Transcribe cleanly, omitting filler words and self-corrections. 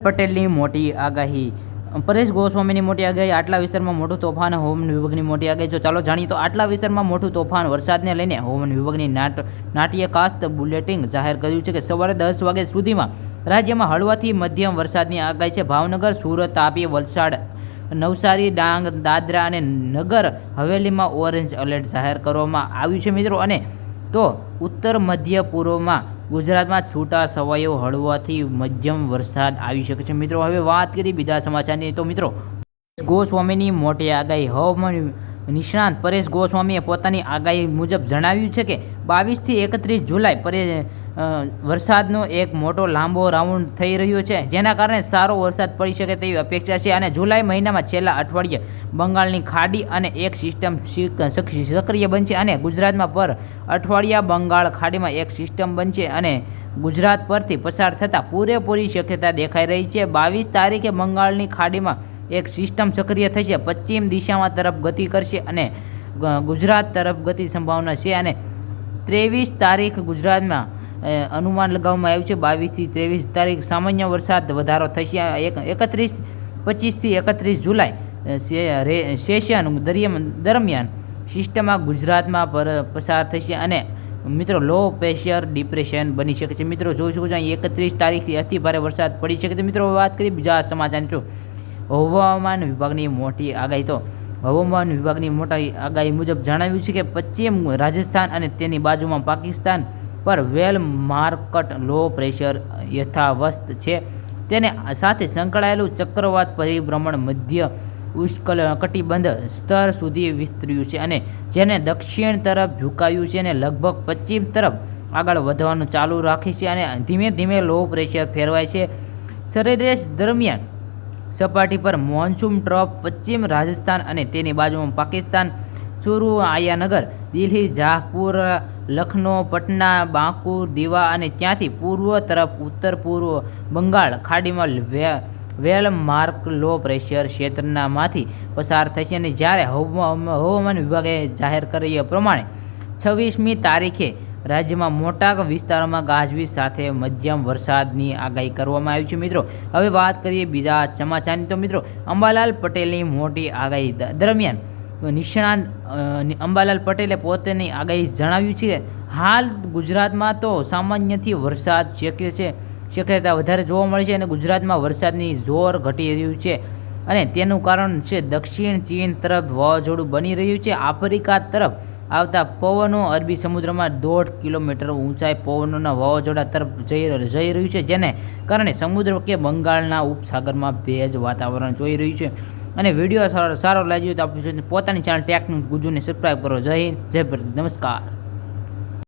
પટેલની મોટી આગાહી. પરેશ ગોસ્વામીની મોટી આગાહી. આટલા વિસ્તારમાં મોટું તોફાન. હવામાન વિભાગની મોટી આગાહી. તો ચાલો જાણીએ. તો આટલા વિસ્તારમાં મોટું તોફાન. વરસાદને લઈને હવામાન વિભાગની નાટ્યકાસ્ત બુલેટિન જાહેર કર્યું છે કે સવારે 10 વાગ્યા સુધીમાં રાજ્યમાં હળવાથી મધ્યમ વરસાદની આગાહી છે. ભાવનગર, સુરત, તાપી, વલસાડ, નવસારી, ડાંગ, દાદરા અને નગર હવેલીમાં ઓરેન્જ એલર્ટ જાહેર કરવામાં આવ્યું છે મિત્રો. અને તો ઉત્તર મધ્ય પૂર્વમાં ગુજરાતમાં છૂટા છવાયો હળવાથી મધ્યમ વરસાદ આવી શકે છે મિત્રો. હવે વાત કરીએ બીજા સમાચારની. તો મિત્રો, ગોસ્વામીની મોટી આગાહી. હવામાન નિષ્ણાંત પરેશ ગોસ્વામીએ પોતાની આગાહી મુજબ જણાવ્યું છે કે 22 થી 31 જુલાઈ વરસાદનો એક મોટો લાંબો રાઉન્ડ થઈ રહ્યો છે, જેના કારણે સારો વરસાદ પડી શકે તેવી અપેક્ષા છે. અને જુલાઈ મહિનામાં છેલ્લા અઠવાડિયે બંગાળની ખાડી અને એક સિસ્ટમ સક્રિય બનશે અને ગુજરાતમાં પર અઠવાડિયા બંગાળ ખાડીમાં એક સિસ્ટમ બનશે અને ગુજરાત પરથી પસાર થતાં પૂરેપૂરી શક્યતા દેખાઈ રહી છે. 22 તારીખે બંગાળની ખાડીમાં એક સિસ્ટમ સક્રિય થશે, પશ્ચિમ દિશામાં તરફ ગતિ કરશે અને ગુજરાત તરફ ગતિ સંભાવના છે. અને 23 તારીખ ગુજરાતમાં અનુમાન લગાવવામાં આવ્યું છે. 22 થી 23 તારીખ સામાન્ય વરસાદ વધારો થશે. 25 થી 31 જુલાઈ સેશન દરમિયાન સિસ્ટમમાં ગુજરાતમાં પસાર થશે અને મિત્રો લો પ્રેશર ડિપ્રેશન બની શકે છે. મિત્રો જોઈ શકો છો અહીં 31 તારીખથી અતિ ભારે વરસાદ પડી શકે છે. મિત્રો વાત કરીએ બીજા સમાચારની. તો હવામાન વિભાગની મોટી આગાહી. તો હવામાન વિભાગની મોટી આગાહી મુજબ જણાવ્યું છે કે પશ્ચિમ રાજસ્થાન અને તેની બાજુમાં પાકિસ્તાન પર વેલ માર્કટ લો પ્રેશર યથાવત છે. તેને સાથે સંકળાયેલું ચક્રવાત પરિભ્રમણ મધ્ય ઉષ્ણકટિબંધ સ્તર સુધી વિસ્તર્યું છે અને જેને દક્ષિણ તરફ ઝુકાવ્યું છે અને લગભગ પશ્ચિમ તરફ આગળ વધવાનું ચાલુ રાખે છે અને ધીમે ધીમે લો પ્રેશર ફેરવાય છે. સરેરાશ દરમિયાન સપાટી પર મોન્સૂન ટ્રફ પશ્ચિમ રાજસ્થાન અને તેની બાજુમાં પાકિસ્તાન, ચુરુ, આયાનગર, દિલ્હી, જાહપુર, લખનૌ, પટના, બાંકુર, દીવા અને ત્યાંથી પૂર્વ તરફ ઉત્તર પૂર્વ બંગાળ ખાડીમાં વેલ માર્ક લો પ્રેશર ક્ષેત્રમાંથી પસાર થશે. અને જ્યારે હવામાન વિભાગે જાહેર કર્યા પ્રમાણે 26મી તારીખે રાજ્યમાં મોટા વિસ્તારોમાં ગાજવીજ સાથે મધ્યમ વરસાદની આગાહી કરવામાં આવી છે. મિત્રો હવે વાત કરીએ બીજા સમાચારની. તો મિત્રો, અંબાલાલ પટેલની મોટી આગાહી દરમિયાન નિષ્ણાંત અંબાલાલ પટેલે પોતાની આગાહી જણાવ્યું છે કે હાલ ગુજરાતમાં તો સામાન્યથી વરસાદ શક્યતા વધારે જોવા મળે છે અને ગુજરાતમાં વરસાદની જોર ઘટી રહ્યું છે અને તેનું કારણ છે દક્ષિણ ચીન તરફ વાવાઝોડું બની રહ્યું છે. આફ્રિકા તરફ આવતા પવનો અરબી સમુદ્રમાં 1.5 કિલોમીટર ઊંચાઈ પવનોના વાવાઝોડા તરફ જઈ રહ્યું છે, જેને કારણે સમુદ્ર કે બંગાળના ઉપસાગરમાં ભેજ વાતાવરણ જોઈ રહ્યું છે. અને વિડીયો સારો લાગ્યો તો આપણી પોતાની ચેનલ ટેકનું ગુજુને સબસ્ક્રાઈબ કરો. જય હિન્દ, જય ભારત, નમસ્કાર.